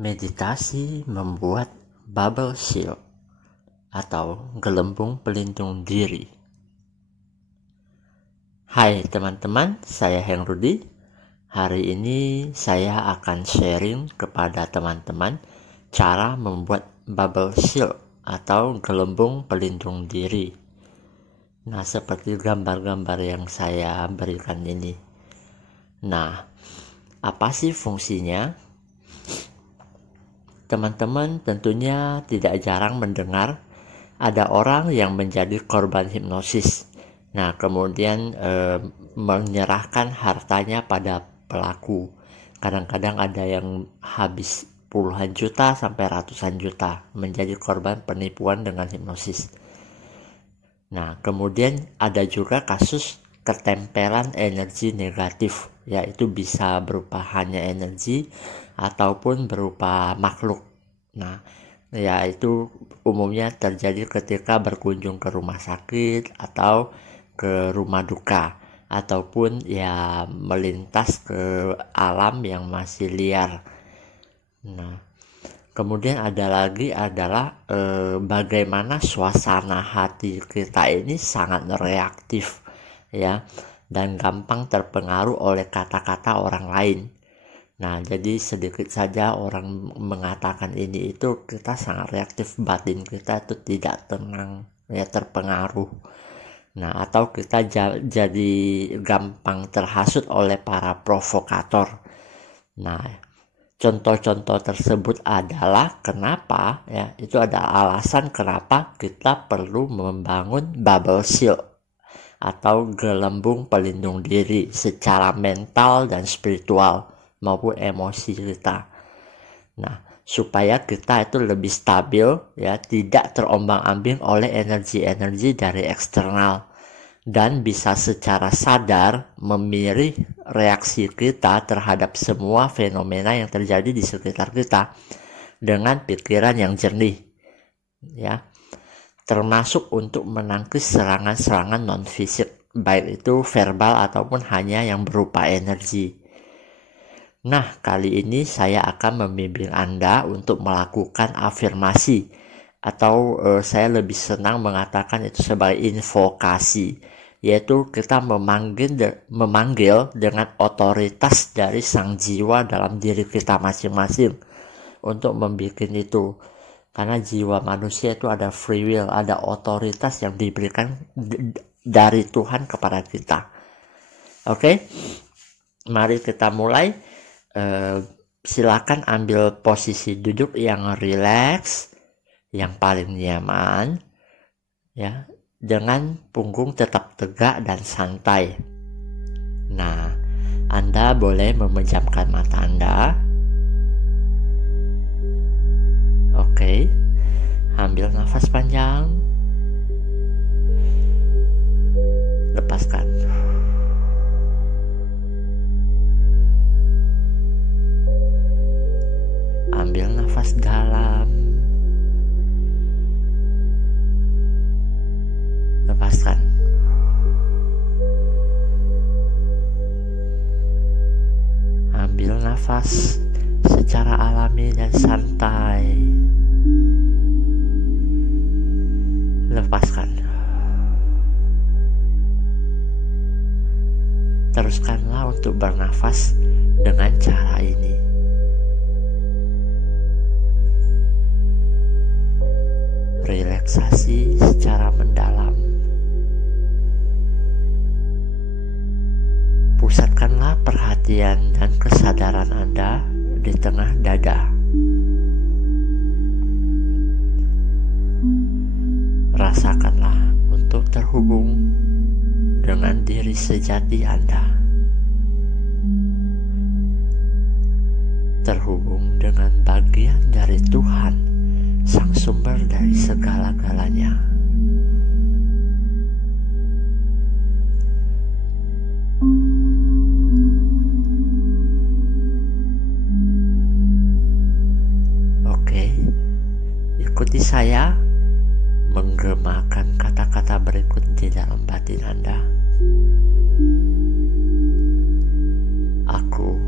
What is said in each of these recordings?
Meditasi membuat bubble shield atau gelembung pelindung diri. Hai teman-teman, saya Heng Rudi. Hari ini saya akan sharing kepada teman-teman cara membuat bubble shield atau gelembung pelindung diri. Nah, seperti gambar-gambar yang saya berikan ini. Nah, apa sih fungsinya? Teman-teman tentunya tidak jarang mendengar ada orang yang menjadi korban hipnosis. Nah, kemudian menyerahkan hartanya pada pelaku. Kadang-kadang ada yang habis puluhan juta sampai ratusan juta menjadi korban penipuan dengan hipnosis. Nah, kemudian ada juga kasus ketempelan energi negatif, yaitu bisa berupa hanya energi ataupun berupa makhluk. Nah, yaitu umumnya terjadi ketika berkunjung ke rumah sakit atau ke rumah duka, ataupun ya melintas ke alam yang masih liar. Nah, kemudian ada lagi adalah bagaimana suasana hati kita ini sangat reaktif, ya, dan gampang terpengaruh oleh kata-kata orang lain. Nah, jadi sedikit saja orang mengatakan ini itu kita sangat reaktif, batin kita itu tidak tenang, ya, terpengaruh. Nah, atau kita jadi gampang terhasut oleh para provokator. Nah, contoh-contoh tersebut adalah kenapa, ya, itu ada alasan kenapa kita perlu membangun bubble shield atau gelembung pelindung diri secara mental dan spiritual maupun emosi kita. Nah, supaya kita itu lebih stabil, ya, tidak terombang-ambing oleh energi-energi dari eksternal, dan bisa secara sadar memilih reaksi kita terhadap semua fenomena yang terjadi di sekitar kita dengan pikiran yang jernih, ya, termasuk untuk menangkis serangan-serangan non-fisik, baik itu verbal ataupun hanya yang berupa energi. Nah, kali ini saya akan membimbing Anda untuk melakukan afirmasi, atau saya lebih senang mengatakan itu sebagai invokasi, yaitu kita memanggil dengan otoritas dari sang jiwa dalam diri kita masing-masing untuk membuat itu. Karena jiwa manusia itu ada free will, ada otoritas yang diberikan dari Tuhan kepada kita. Oke, mari kita mulai. Silakan ambil posisi duduk yang rileks, yang paling nyaman, ya, dengan punggung tetap tegak dan santai. Nah, Anda boleh memejamkan mata Anda. Oke, ambil nafas panjang, lepaskan. Ambil nafas dalam, lepaskan. Ambil nafas secara alami dan santai, lepaskan. bernafas dengan cara ini. Relaksasi secara mendalam. Pusatkanlah perhatian dan kesadaran Anda di tengah dada. Rasakanlah untuk terhubung dengan diri sejati Anda. Terhubung dengan bagian dari Tuhan, Sang Sumber dari segala-galanya. Oke, ikuti saya menggemakan kata-kata berikut di dalam batin Anda. Aku,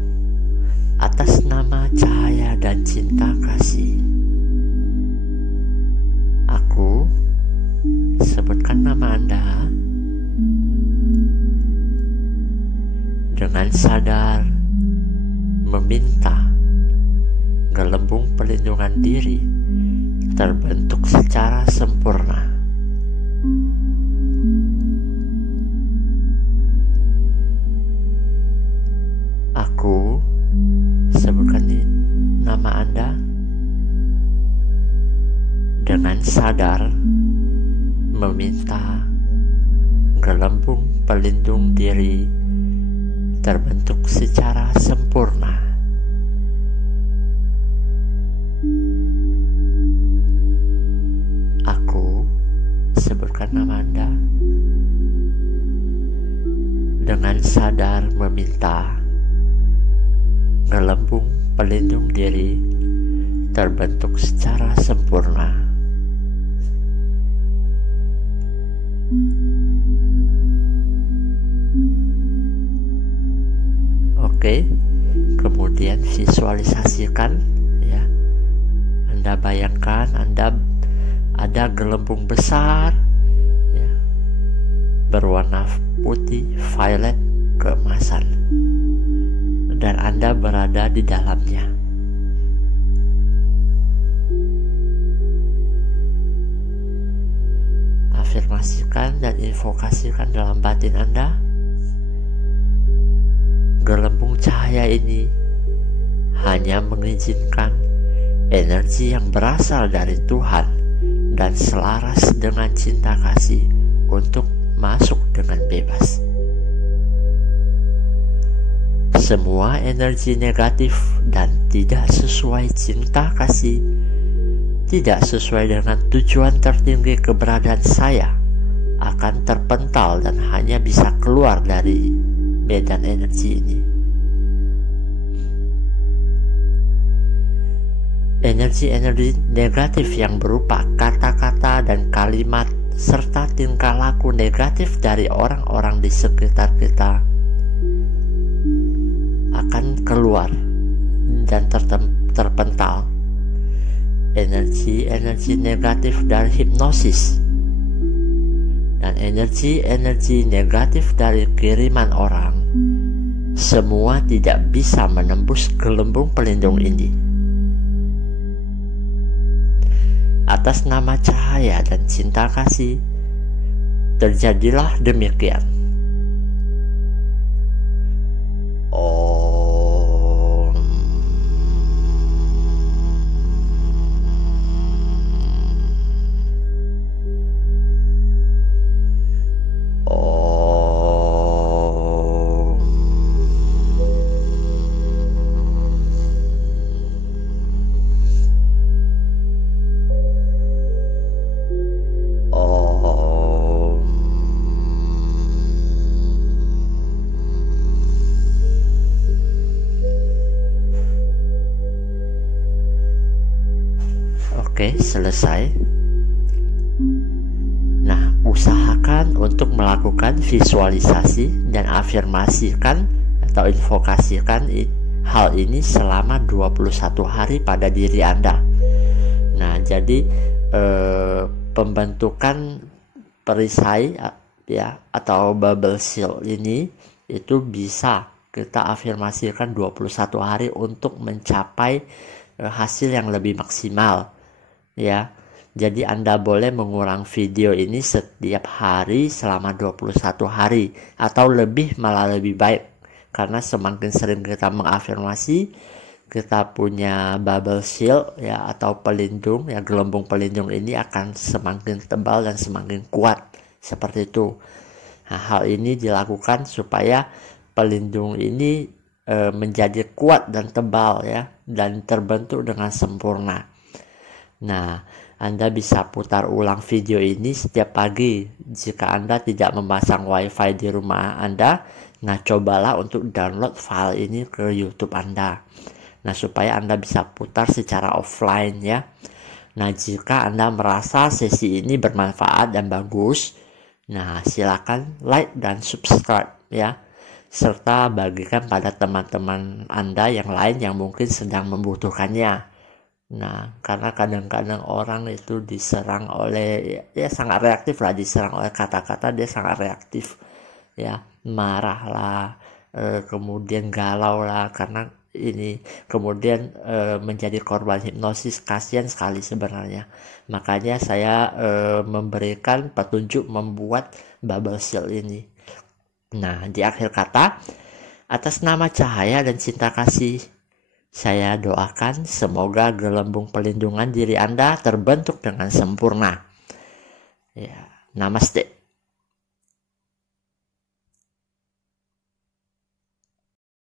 atas nama cahaya dan cinta kasih. Aku, sebutkan nama Anda dengan sadar meminta gelembung pelindungan diri terbentuk secara sempurna. Aku, sebutkan nama Anda dengan sadar meminta gelembung pelindung diri terbentuk secara sempurna. Aku, sebutkan nama Anda dengan sadar meminta gelembung pelindung diri terbentuk secara sempurna. Oke, kemudian visualisasikan ya. Anda bayangkan Anda ada gelembung besar ya, berwarna putih violet keemasan, dan Anda berada di dalamnya. Afirmasikan dan invokasikan dalam batin Anda. Gelembung cahaya ini hanya mengizinkan energi yang berasal dari Tuhan dan selaras dengan cinta kasih untuk masuk dengan bebas. Semua energi negatif dan tidak sesuai cinta kasih, tidak sesuai dengan tujuan tertinggi keberadaan saya, akan terpental dan hanya bisa keluar dari medan energi ini. Energi-energi negatif yang berupa kata-kata dan kalimat serta tingkah laku negatif dari orang-orang di sekitar kita akan keluar dan terpental. Energi-energi negatif dari hipnosis dan energi-energi negatif dari kiriman orang, semua tidak bisa menembus gelembung pelindung ini. Atas nama cahaya dan cinta kasih, terjadilah demikian. Oke, selesai. Nah, usahakan untuk melakukan visualisasi dan afirmasikan atau invokasikan hal ini selama 21 hari pada diri Anda. Nah, jadi pembentukan perisai ya atau bubble seal ini itu bisa kita afirmasikan 21 hari untuk mencapai hasil yang lebih maksimal ya. Jadi Anda boleh mengulang video ini setiap hari selama 21 hari atau lebih, malah lebih baik, karena semakin sering kita mengafirmasi, kita punya bubble shield ya, atau pelindung ya, gelembung pelindung ini akan semakin tebal dan semakin kuat seperti itu. Nah, hal ini dilakukan supaya pelindung ini menjadi kuat dan tebal ya, dan terbentuk dengan sempurna. Nah, Anda bisa putar ulang video ini setiap pagi jika Anda tidak memasang wifi di rumah Anda. Nah, cobalah untuk download file ini ke YouTube Anda. Nah, supaya Anda bisa putar secara offline ya. Nah, jika Anda merasa sesi ini bermanfaat dan bagus, nah silakan like dan subscribe ya. Serta bagikan pada teman-teman Anda yang lain yang mungkin sedang membutuhkannya. Nah, karena kadang-kadang orang itu diserang oleh, ya sangat reaktif lah, diserang oleh kata-kata, dia sangat reaktif ya, marah lah, kemudian galau lah, karena ini kemudian menjadi korban hipnosis. Kasihan sekali sebenarnya. Makanya saya memberikan petunjuk membuat bubble shield ini. Nah, di akhir kata, atas nama cahaya dan cinta kasih, saya doakan semoga gelembung pelindungan diri Anda terbentuk dengan sempurna. Ya, namaste.